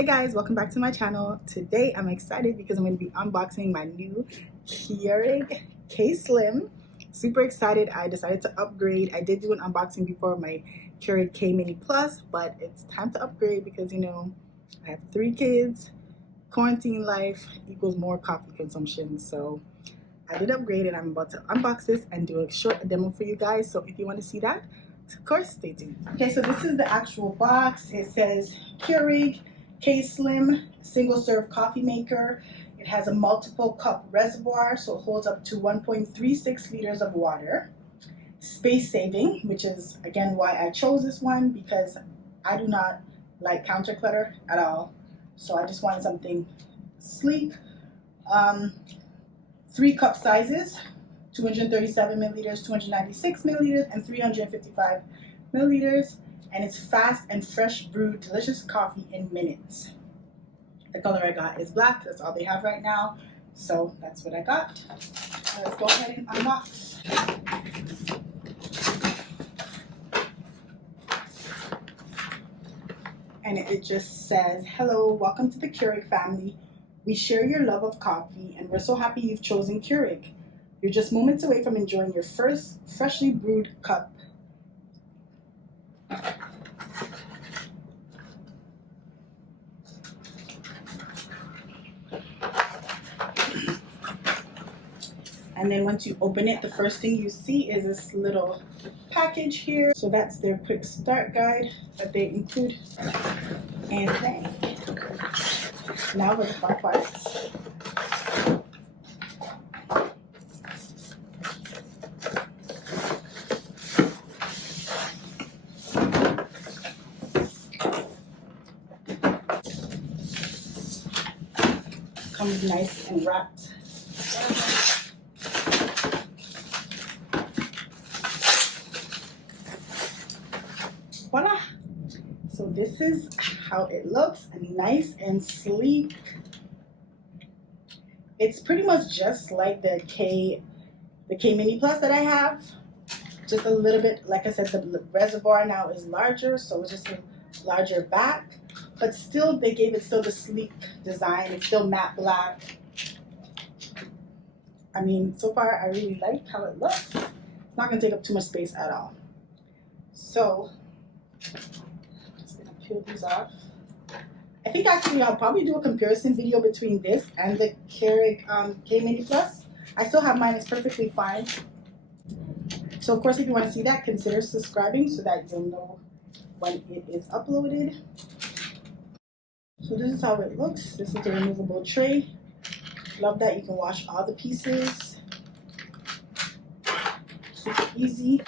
Hey guys, welcome back to my channel. Today I'm excited because I'm going to be unboxing my new Keurig K-Slim. Super excited. I decided to upgrade. I did do an unboxing before my Keurig K-Mini Plus, but it's time to upgrade because, you know, I have 3 kids. Quarantine life equals more coffee consumption. So I did upgrade and I'm about to unbox this and do a short demo for you guys. So if you want to see that, of course, stay tuned. Okay, so this is the actual box. It says Keurig K-Slim single serve coffee maker. It has a multiple cup reservoir, so it holds up to 1.36 liters of water. Space saving, which is again why I chose this one, because I do not like counter clutter at all. So I just wanted something sleek. 3 cup sizes, 237 milliliters, 296 milliliters, and 355 milliliters. And it's fast and fresh brewed delicious coffee in minutes. The color I got is black. That's all they have right now. So that's what I got. Let's go ahead and unbox. And it just says, hello, welcome to the Keurig family. We share your love of coffee and we're so happy you've chosen Keurig. You're just moments away from enjoying your first freshly brewed cup. And then once you open it, the first thing you see is this little package here. So that's their quick start guide that they include. And then, now for the fun parts. Comes nice and wrapped. Voila! So this is how it looks, nice and sleek. It's pretty much just like the K Mini Plus that I have. Just a little bit, like I said, the reservoir now is larger, so it's just a larger back. But still, they gave it still the sleek design. It's still matte black. I mean, so far I really like how it looks. It's not going to take up too much space at all. So, just going to peel these off. I think actually I'll probably do a comparison video between this and the Keurig K-Mini Plus. I still have mine. It's perfectly fine. So, of course, if you want to see that, consider subscribing so that you'll know when it is uploaded. So this is how it looks. This is the removable tray. Love that you can wash all the pieces. Super easy.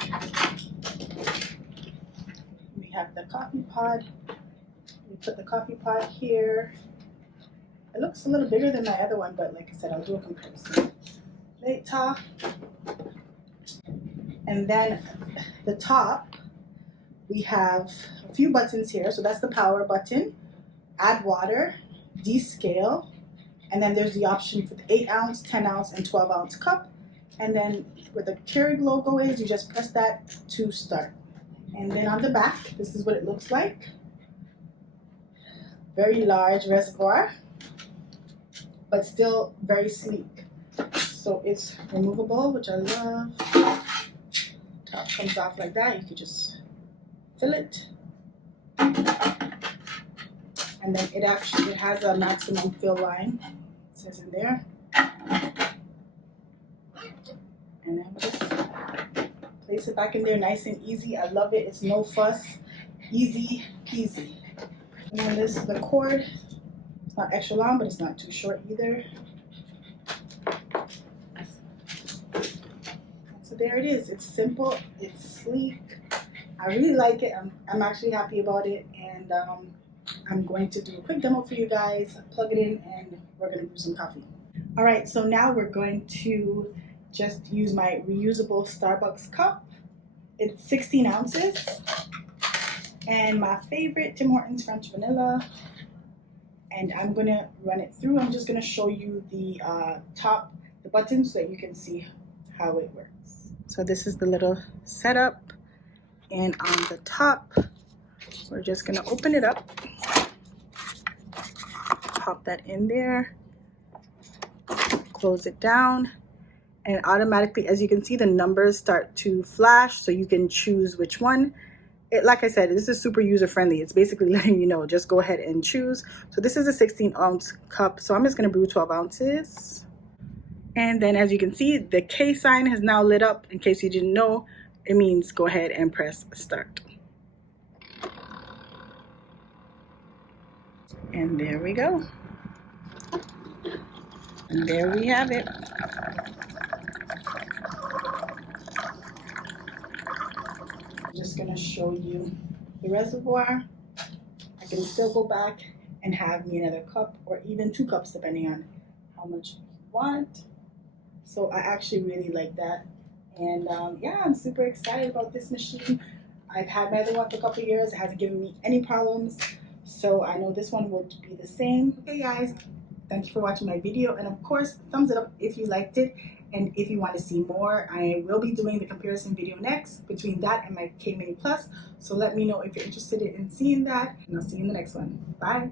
We have the coffee pod. We put the coffee pod here. It looks a little bigger than my other one, but like I said, I'll do a comparison later. And then the top, we have a few buttons here. So that's the power button. Add water, descale, and then there's the option for the 8-ounce, 10-ounce, and 12-ounce cup. And then where the Keurig logo is, you just press that to start. And then on the back, this is what it looks like. Very large reservoir, but still very sleek. So it's removable, which I love. Top comes off like that. You could just fill it. And then it has a maximum fill line, it says in there. And then just place it back in there nice and easy. I love it. It's no fuss, easy peasy. And then this is the cord. It's not extra long, but it's not too short either. So there it is. It's simple, it's sleek. I really like it. I'm actually happy about it. And I'm going to do a quick demo for you guys, plug it in, and we're going to do some coffee. All right, so now we're going to just use my reusable Starbucks cup. It's 16 ounces. And my favorite, Tim Hortons French Vanilla. And I'm going to run it through. I'm just going to show you the the buttons so that you can see how it works. So this is the little setup. And on the top, we're just going to open it up. pop that in there, close it down, and automatically, as you can see, the numbers start to flash so you can choose which one. Like I said, this is super user friendly. It's basically letting you know, just go ahead and choose. So this is a 16-ounce cup, so I'm just going to brew 12 ounces. And then as you can see, the K sign has now lit up. In case you didn't know, it means go ahead and press start. And there we go. And there we have it. I'm just gonna show you the reservoir. I can still go back and have me another cup, or even 2 cups depending on how much you want. So I actually really like that. And yeah, I'm super excited about this machine. I've had my other one for a couple of years. It hasn't given me any problems. So I know this one would be the same. Okay guys, thank you for watching my video. And of course, thumbs it up if you liked it. And if you want to see more, I will be doing the comparison video next between that and my K Mini Plus. So let me know if you're interested in seeing that. And I'll see you in the next one. Bye.